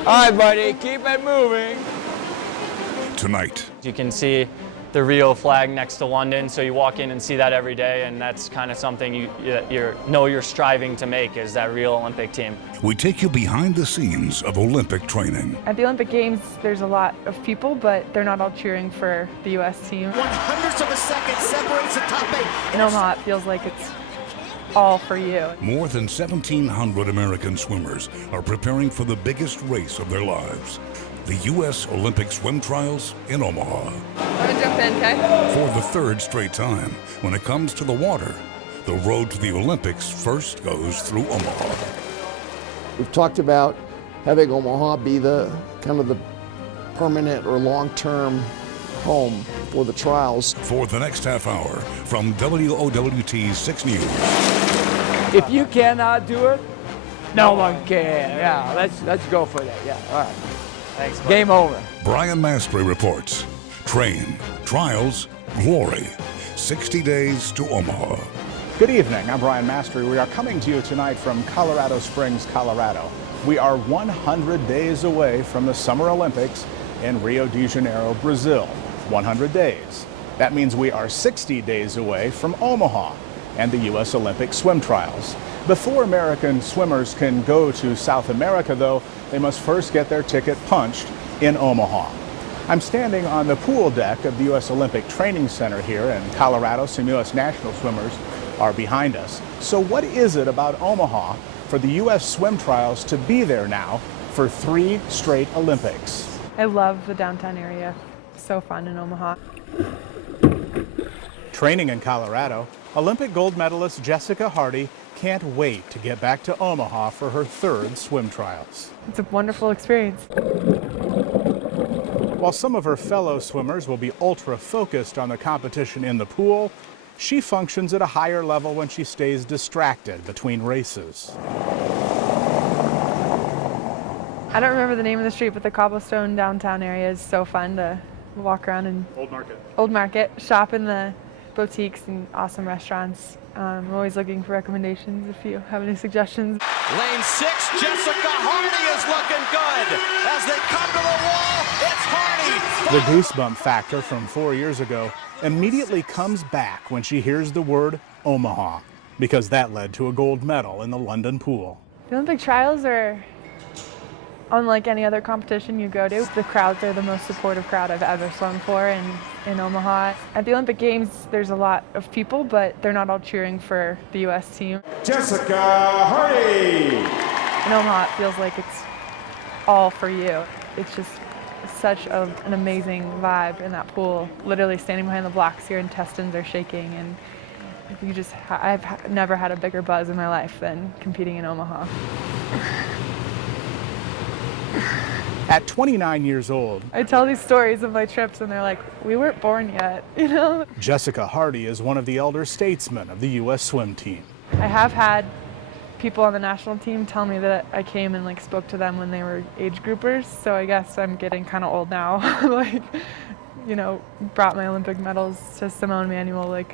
All right, buddy, keep it moving. Tonight. You can see the Rio flag next to London, so you walk in and see that every day, and that's kind of something you're striving to make, is that Rio Olympic team. We take you behind the scenes of Olympic training. At the Olympic Games, there's a lot of people, but they're not all cheering for the U.S. team. 1/100th of a second separates the top 8. In Omaha, it feels like it's all for you. More than 1,700 American swimmers are preparing for the biggest race of their lives. The U.S. Olympic swim trials in Omaha. I'm gonna jump in, okay? For the third straight time, when it comes to the water, the road to the Olympics first goes through Omaha. We've talked about having Omaha be the kind of the permanent or long-term home for the trials. For the next half hour, from WOWT 6 News. If you cannot do it, no one can. Yeah, let's go for that. Yeah, all right. Thanks, buddy. Game over. Brian Mastre reports. Train, trials, glory. 60 days to Omaha. Good evening, I'm Brian Mastre. We are coming to you tonight from Colorado Springs, Colorado. We are 100 days away from the Summer Olympics in Rio de Janeiro, Brazil. 100 days. That means we are 60 days away from Omaha and the U.S. Olympic swim trials. Before American swimmers can go to South America, though, they must first get their ticket punched in Omaha. I'm standing on the pool deck of the U.S. Olympic Training Center here in Colorado. Some U.S. national swimmers are behind us. So what is it about Omaha for the U.S. swim trials to be there now for 3 straight Olympics? I love the downtown area. So fun in Omaha. Training in Colorado, Olympic gold medalist Jessica Hardy can't wait to get back to Omaha for her 3rd swim trials. It's a wonderful experience. While some of her fellow swimmers will be ultra focused on the competition in the pool, she functions at a higher level when she stays distracted between races. I don't remember the name of the street, but the cobblestone downtown area is so fun to walk around and Old Market, shop in the boutiques and awesome restaurants. I'm always looking for recommendations if you have any suggestions. Lane 6, Jessica Hardy is looking good. As they come to the wall, it's Hardy. The goosebump factor from 4 years ago immediately comes back when she hears the word Omaha, because that led to a gold medal in the London pool. The Olympic trials are unlike any other competition you go to. The crowds are the most supportive crowd I've ever swum for in Omaha. At the Olympic Games, there's a lot of people, but they're not all cheering for the U.S. team. Jessica Hardy! In Omaha, it feels like it's all for you. It's just such an amazing vibe in that pool. Literally standing behind the blocks, your intestines are shaking, and I've never had a bigger buzz in my life than competing in Omaha. At 29 years old, I tell these stories of my trips and they're like, we weren't born yet, you know? Jessica Hardy is one of the elder statesmen of the U.S. swim team. I have had people on the national team tell me that I came and spoke to them when they were age groupers, so I guess I'm getting kind of old now. Brought my Olympic medals to Simone Manuel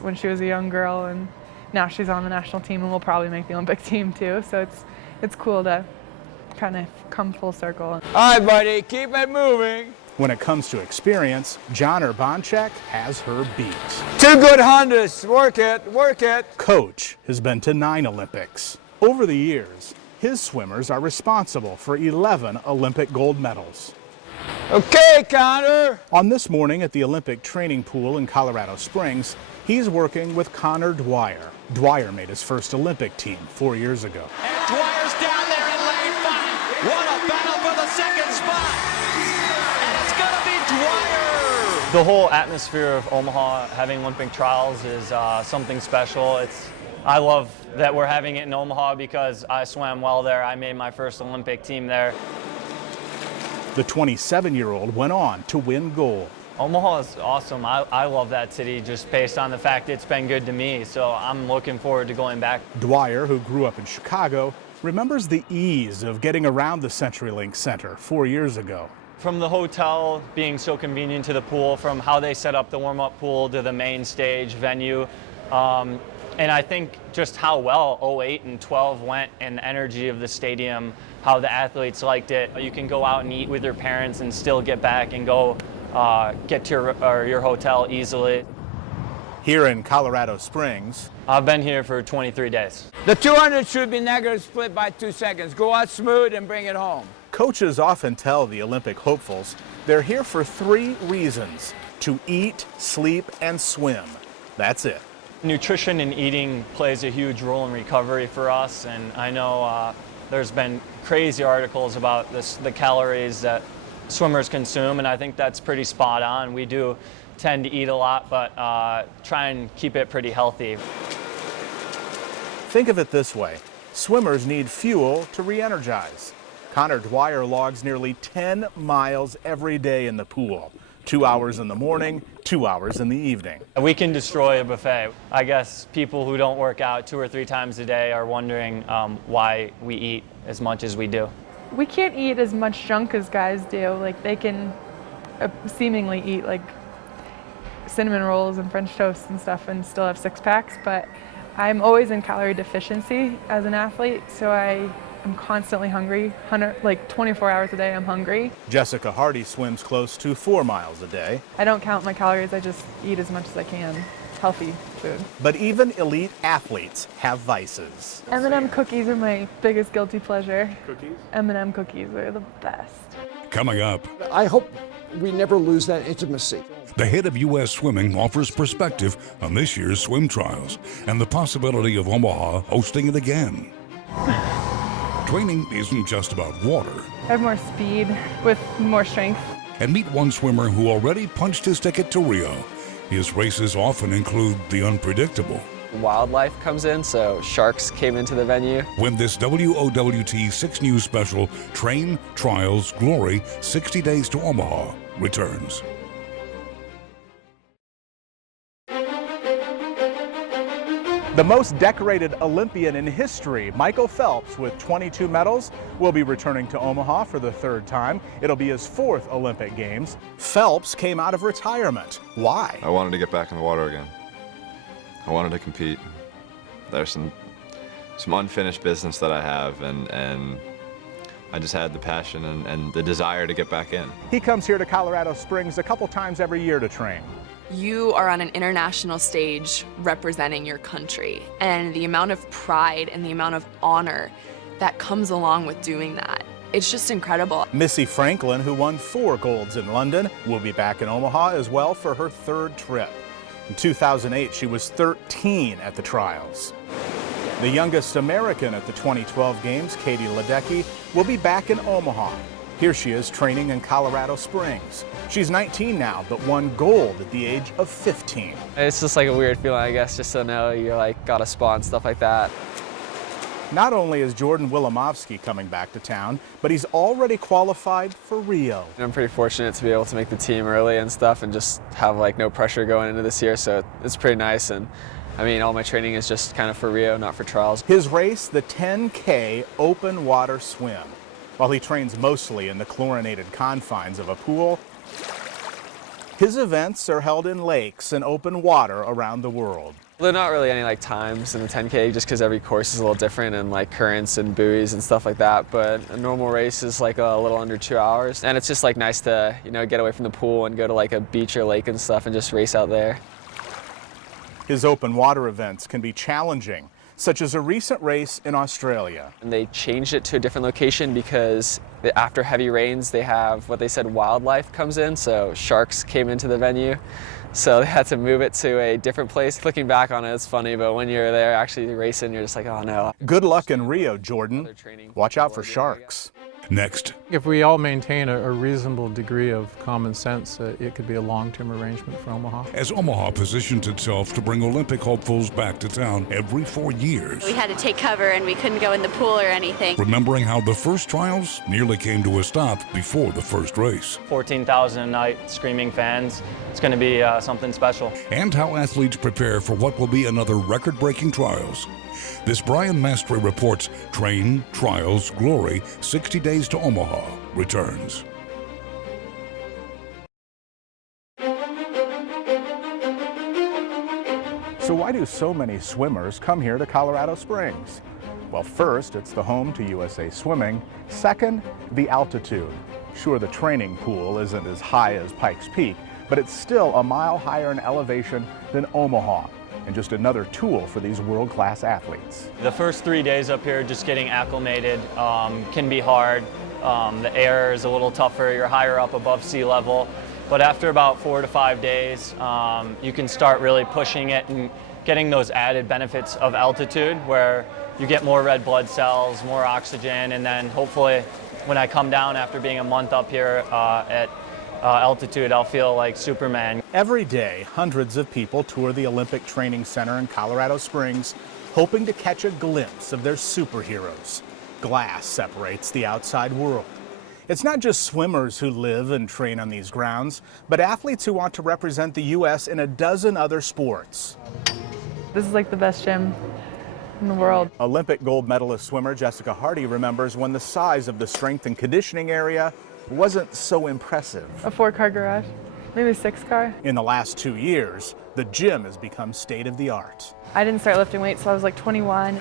when she was a young girl, and now she's on the national team and will probably make the Olympic team too, so it's cool to kind of come full circle. All right, buddy, keep it moving. When it comes to experience, John Urbanchek has her beat. 2 good Hondas, work it, work it. Coach has been to 9 Olympics. Over the years, his swimmers are responsible for 11 Olympic gold medals. Okay, Connor. On this morning at the Olympic training pool in Colorado Springs, he's working with Connor Dwyer. Dwyer made his first Olympic team 4 years ago. And Dwyer's down there in lane 5. What a battle for the 2nd spot. And it's going to be Dwyer. The whole atmosphere of Omaha, having Olympic trials, is something special. I love that we're having it in Omaha because I swam well there. I made my first Olympic team there. The 27-year-old went on to win gold. Omaha is awesome. I love that city just based on the fact it's been good to me, so I'm looking forward to going back. Dwyer, who grew up in Chicago, remembers the ease of getting around the CenturyLink Center 4 years ago. From the hotel being so convenient to the pool, from how they set up the warm-up pool to the main stage venue, And I think just how well 08 and 12 went and the energy of the stadium, how the athletes liked it. You can go out and eat with your parents and still get back and go get to your hotel easily. Here in Colorado Springs, I've been here for 23 days. The 200 should be negative split by 2 seconds. Go out smooth and bring it home. coaches often tell the Olympic hopefuls they're here for 3 reasons: to eat, sleep, and swim. That's it. Nutrition and eating plays a huge role in recovery for us, and I know there's been crazy articles about the calories that swimmers consume, and I think that's pretty spot on. We do tend to eat a lot, but try and keep it pretty healthy. Think of it this way: swimmers need fuel to re-energize. Connor Dwyer logs nearly 10 miles every day in the pool. 2 hours in the morning, 2 hours in the evening. We can destroy a buffet. I guess people who don't work out 2 or 3 times a day are wondering why we eat as much as we do. We can't eat as much junk as guys do. Like, they can seemingly eat like cinnamon rolls and French toast and stuff and still have 6-packs, but I'm always in calorie deficiency as an athlete, so I'm constantly hungry. Like 24 hours a day I'm hungry. Jessica Hardy swims close to 4 miles a day. I don't count my calories, I just eat as much as I can. Healthy food. But even elite athletes have vices. M&M cookies are my biggest guilty pleasure. Cookies? M&M cookies are the best. Coming up, I hope we never lose that intimacy. the head of U.S. Swimming offers perspective on this year's swim trials and the possibility of Omaha hosting it again. Training isn't just about water. I have more speed with more strength. And meet one swimmer who already punched his ticket to Rio. His races often include the unpredictable. Wildlife comes in, so sharks came into the venue. When this WOWT 6 News special, Train, Trials, Glory, 60 Days to Omaha, returns. The most decorated Olympian in history, Michael Phelps, with 22 medals, will be returning to Omaha for the 3rd time. It'll be his 4th Olympic Games. Phelps came out of retirement. Why? I wanted to get back in the water again. I wanted to compete. There's some unfinished business that I have, and I just had the passion and the desire to get back in. He comes here to Colorado Springs a couple times every year to train. You are on an international stage representing your country, and the amount of pride and the amount of honor that comes along with doing that, it's just incredible. Missy Franklin, who won 4 golds in London, will be back in Omaha as well for her 3rd trip. In 2008, she was 13 at the trials. The youngest American at the 2012 Games, Katie Ledecky, will be back in Omaha. Here she is training in Colorado Springs. She's 19 now, but won gold at the age of 15. It's just like a weird feeling, I guess, just to know you're like got a spot and stuff like that. Not only is Jordan Wilimovsky coming back to town, but he's already qualified for Rio. I'm pretty fortunate to be able to make the team early and stuff and just have like no pressure going into this year, so it's pretty nice. And I mean, all my training is just kind of for Rio, not for trials. His race, the 10K open water swim. While he trains mostly in the chlorinated confines of a pool, his events are held in lakes and open water around the world. There are not really any like times in the 10K just because every course is a little different and like currents and buoys and stuff like that, but a normal race is like a little under 2 hours, and it's just like nice to, you know, get away from the pool and go to like a beach or lake and stuff and just race out there. His open water events can be challenging, such as a recent race in Australia. And they changed it to a different location because after heavy rains, they have what they said wildlife comes in, so sharks came into the venue. So they had to move it to a different place. Looking back on it, it's funny, but when you're there actually racing, you're just like, oh no. Good luck in Rio, Jordan. Watch out for sharks. Next. If we all maintain a reasonable degree of common sense, it could be a long-term arrangement for Omaha. As Omaha positions itself to bring Olympic hopefuls back to town every 4 years. We had to take cover and we couldn't go in the pool or anything. Remembering how the first trials nearly came to a stop before the first race. 14,000 a night, screaming fans. It's going to be something special. And how athletes prepare for what will be another record-breaking trials. This Brian Mastre reports Train, Trials, Glory, 60 Days to Omaha returns. So why do so many swimmers come here to Colorado Springs? Well, first, it's the home to USA Swimming. Second, the altitude. Sure, the training pool isn't as high as Pikes Peak, but it's still a mile higher in elevation than Omaha, and just another tool for these world-class athletes. The first 3 days up here, just getting acclimated, can be hard. The air is a little tougher, you're higher up above sea level. But after about 4 to 5 days, you can start really pushing it and getting those added benefits of altitude where you get more red blood cells, more oxygen, and then hopefully when I come down after being a month up here at altitude, I'll feel like Superman. Every day, hundreds of people tour the Olympic Training Center in Colorado Springs, hoping to catch a glimpse of their superheroes. Glass separates the outside world. It's not just swimmers who live and train on these grounds, but athletes who want to represent the U.S. in a dozen other sports. This is like the best gym in the world. Olympic gold medalist swimmer Jessica Hardy remembers when the size of the strength and conditioning area wasn't so impressive. A 4-car garage, maybe a 6-car. In the last 2 years, the gym has become state of the art. I didn't start lifting weights till I was like 21.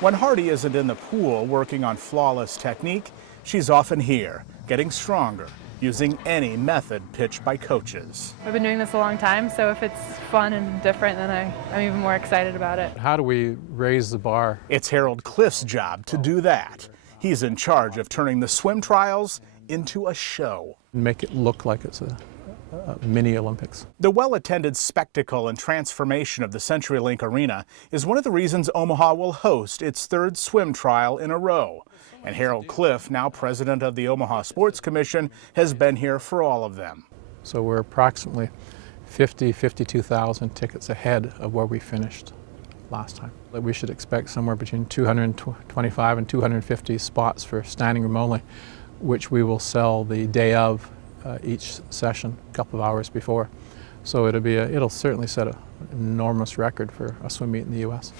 When Hardy isn't in the pool working on flawless technique, she's often here, getting stronger, using any method pitched by coaches. I've been doing this a long time, so if it's fun and different, then I'm even more excited about it. How do we raise the bar? It's Harold Cliff's job to do that. He's in charge of turning the swim trials into a show. Make it look like it's a mini Olympics. The well-attended spectacle and transformation of the CenturyLink Arena is one of the reasons Omaha will host its 3rd swim trial in a row. And Harold Cliff, now president of the Omaha Sports Commission, has been here for all of them. So we're approximately 52,000 tickets ahead of where we finished last time. We should expect somewhere between 225 and 250 spots for standing room only, which we will sell the day of each session, a couple of hours before. So it'll certainly set an enormous record for a swim meet in the U.S.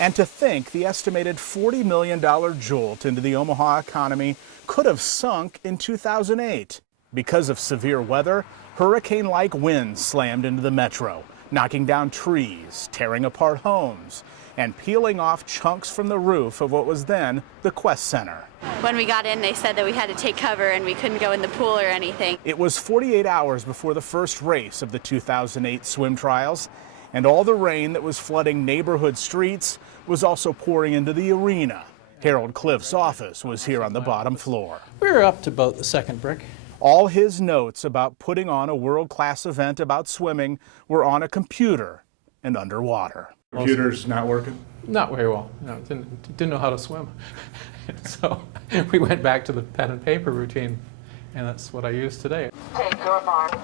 And to think the estimated $40 million jolt into the Omaha economy could have sunk in 2008. Because of severe weather, hurricane-like winds slammed into the metro, knocking down trees, tearing apart homes, and peeling off chunks from the roof of what was then the Quest Center. When we got in, they said that we had to take cover and we couldn't go in the pool or anything. It was 48 hours before the first race of the 2008 swim trials, and all the rain that was flooding neighborhood streets was also pouring into the arena. Harold Cliff's office was here on the bottom floor. We were up to about the 2nd brick. All his notes about putting on a world-class event about swimming were on a computer and underwater. Computer's not working? Not very well. No, didn't know how to swim. So we went back to the pen and paper routine, and that's what I use today. Take your mark.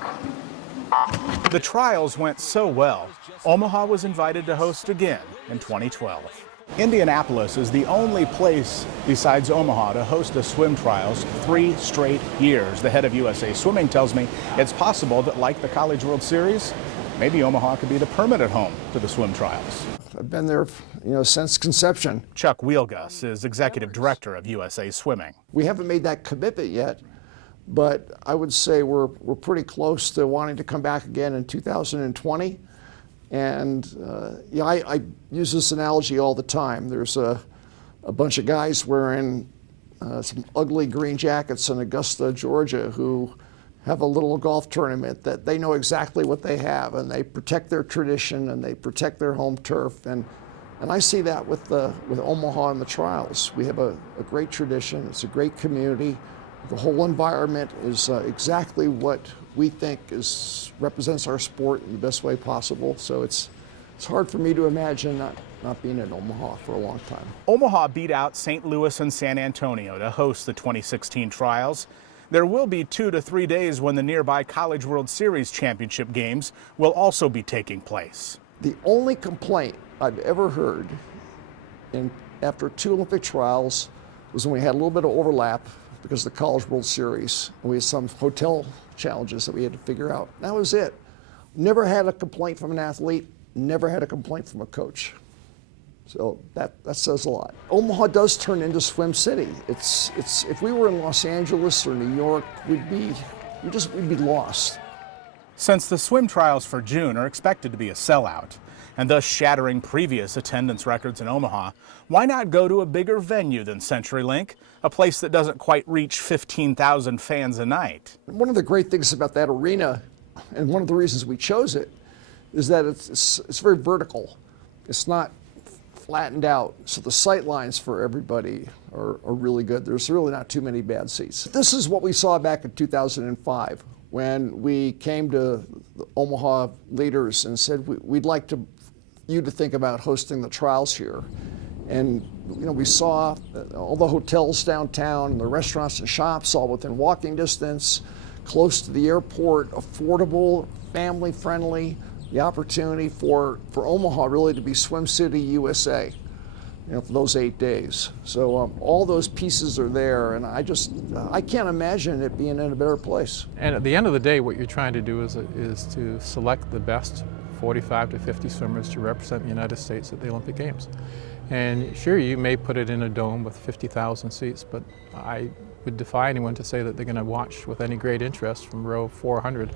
The trials went so well, Omaha was invited to host again in 2012. Indianapolis is the only place besides Omaha to host the swim trials 3 straight years. The head of USA Swimming tells me it's possible that, like the College World Series, maybe Omaha could be the permanent home to the swim trials. I've been there, since conception. Chuck Wheelgus is executive director of USA Swimming. We haven't made that commitment yet, but I would say we're pretty close to wanting to come back again in 2020. And I use this analogy all the time. There's a bunch of guys wearing some ugly green jackets in Augusta, Georgia, who have a little golf tournament that they know exactly what they have, and they protect their tradition and they protect their home turf. And I see that with Omaha and the trials. We have a great tradition. It's a great community. The whole environment is exactly what we think represents our sport in the best way possible. So it's hard for me to imagine not being in Omaha for a long time. Omaha beat out St. Louis and San Antonio to host the 2016 trials. There will be 2 to 3 days when the nearby College World Series championship games will also be taking place. The only complaint I've ever heard after 2 Olympic trials was when we had a little bit of overlap because of the College World Series. And we had some hotel challenges that we had to figure out. That was it. Never had a complaint from an athlete, never had a complaint from a coach. So that says a lot. Omaha does turn into Swim City. If we were in Los Angeles or New York, we'd be lost. Since the swim trials for June are expected to be a sellout, and thus shattering previous attendance records in Omaha, why not go to a bigger venue than CenturyLink, a place that doesn't quite reach 15,000 fans a night? One of the great things about that arena, and one of the reasons we chose it, is that it's very vertical. It's not flattened out, so the sight lines for everybody are really good. There's really not too many bad seats. This is what we saw back in 2005 when we came to the Omaha leaders and said we'd like you to think about hosting the trials here. And we saw all the hotels downtown, the restaurants and shops all within walking distance, close to the airport, affordable, family friendly, the opportunity for Omaha really to be Swim City USA, for those 8 days. So all those pieces are there, and I can't imagine it being in a better place. And at the end of the day, what you're trying to do is to select the best 45 to 50 swimmers to represent the United States at the Olympic Games. And sure, you may put it in a dome with 50,000 seats, but I would defy anyone to say that they're going to watch with any great interest from row 400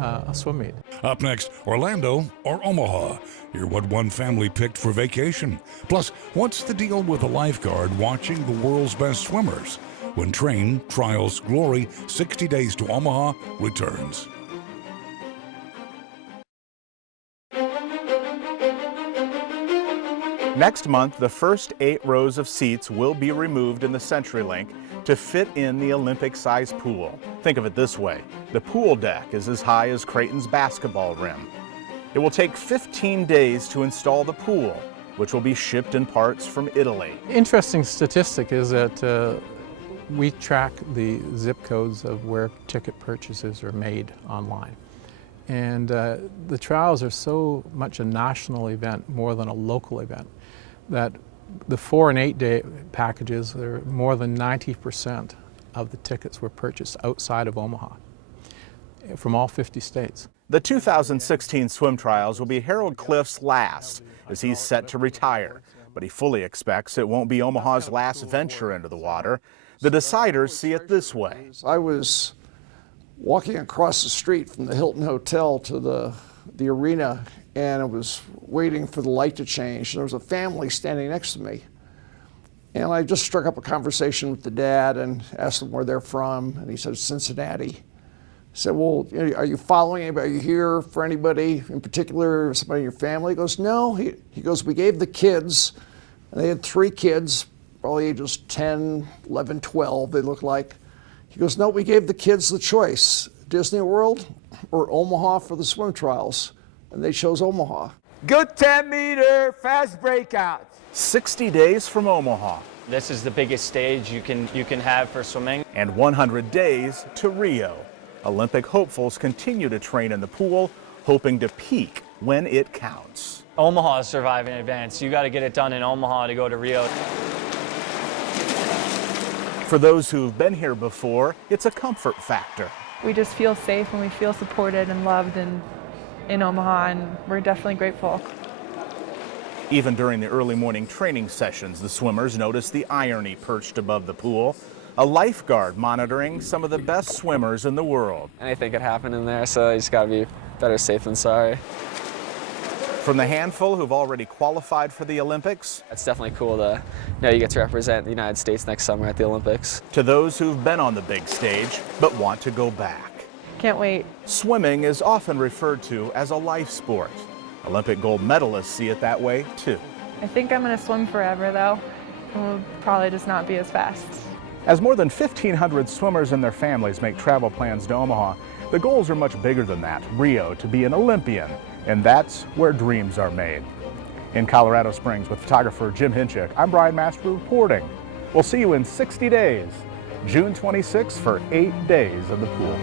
a swim meet. Up next, Orlando or Omaha. Hear what one family picked for vacation. Plus, what's the deal with a lifeguard watching the world's best swimmers? When Train Trials Glory 60 Days to Omaha returns. Next month, the first 8 rows of seats will be removed in the CenturyLink to fit in the Olympic-sized pool. Think of it this way. The pool deck is as high as Creighton's basketball rim. It will take 15 days to install the pool, which will be shipped in parts from Italy. Interesting statistic is that we track the zip codes of where ticket purchases are made online. And the trials are so much a national event more than a local event that the 4 and 8 day packages, more than 90% of the tickets were purchased outside of Omaha from all 50 states. The 2016 swim trials will be Harold Cliff's last as he's set to retire, but he fully expects it won't be Omaha's last venture into the water. The deciders see it this way. I was walking across the street from the Hilton Hotel to the arena, and I was waiting for the light to change. There was a family standing next to me. And I just struck up a conversation with the dad and asked them where they're from, and he said, Cincinnati. I said, well, are you following anybody? Are you here for anybody in particular, somebody in your family? He goes, no. He goes, we gave the kids, and they had 3 kids, probably ages 10, 11, 12, they look like. He goes, no, we gave the kids the choice, Disney World or Omaha for the swim trials. And they chose Omaha. Good 10-meter fast breakout. 60 days from Omaha. This is the biggest stage you can have for swimming. And 100 days to Rio. Olympic hopefuls continue to train in the pool, hoping to peak when it counts. Omaha is surviving in advance. You got to get it done in Omaha to go to Rio. For those who've been here before, it's a comfort factor. We just feel safe and we feel supported and loved in Omaha, and we're definitely grateful. Even during the early morning training sessions, the swimmers noticed the irony perched above the pool, a lifeguard monitoring some of the best swimmers in the world. Anything could happen in there, so you just gotta be better safe than sorry. From the handful who've already qualified for the Olympics, it's definitely cool to know you get to represent the United States next summer at the Olympics. To those who've been on the big stage but want to go back. Can't wait. Swimming is often referred to as a life sport. Olympic gold medalists see it that way too. I think I'm going to swim forever though. We'll probably just not be as fast. As more than 1,500 swimmers and their families make travel plans to Omaha, the goals are much bigger than that. Rio, to be an Olympian, and that's where dreams are made. In Colorado Springs with photographer Jim Hinchik, I'm Brian Mastre reporting. We'll see you in 60 days, June 26th for 8 days of the pool.